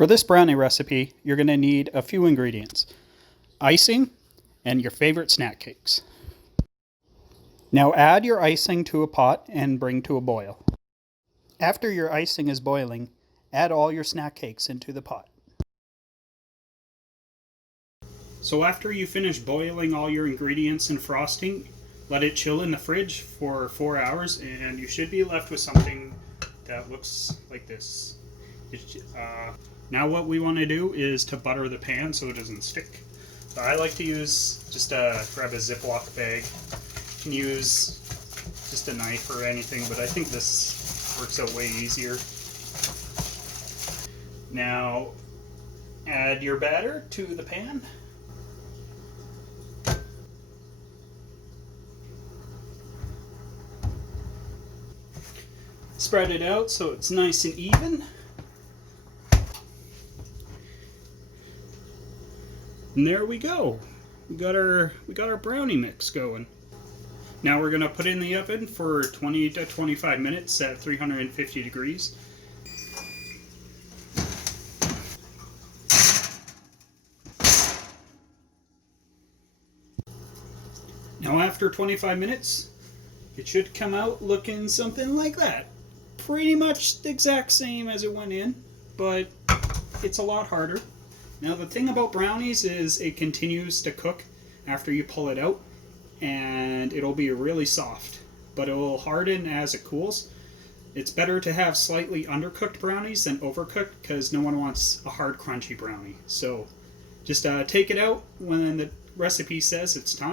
For this brownie recipe, you're going to need a few ingredients: icing and your favorite snack cakes. Now add your icing to a pot and bring to a boil. After your icing is boiling, add all your snack cakes into the pot. So after you finish boiling all your ingredients and frosting, let it chill in the fridge for 4 hours and you should be left with something that looks like this. Now what we want to do is to butter the pan so it doesn't stick. I like to use grab a Ziploc bag. You can use just a knife or anything, but I think this works out way easier. Now add your batter to the pan. Spread it out so it's nice and even. And there we go. We got our brownie mix going. Now we're going to put it in the oven for 20 to 25 minutes at 350 degrees. Now after 25 minutes, it should come out looking something like that. Pretty much the exact same as it went in, but it's a lot harder. Now the thing about brownies is it continues to cook after you pull it out, and it'll be really soft, but it will harden as it cools. It's better to have slightly undercooked brownies than overcooked because no one wants a hard crunchy brownie. So just take it out when the recipe says it's time.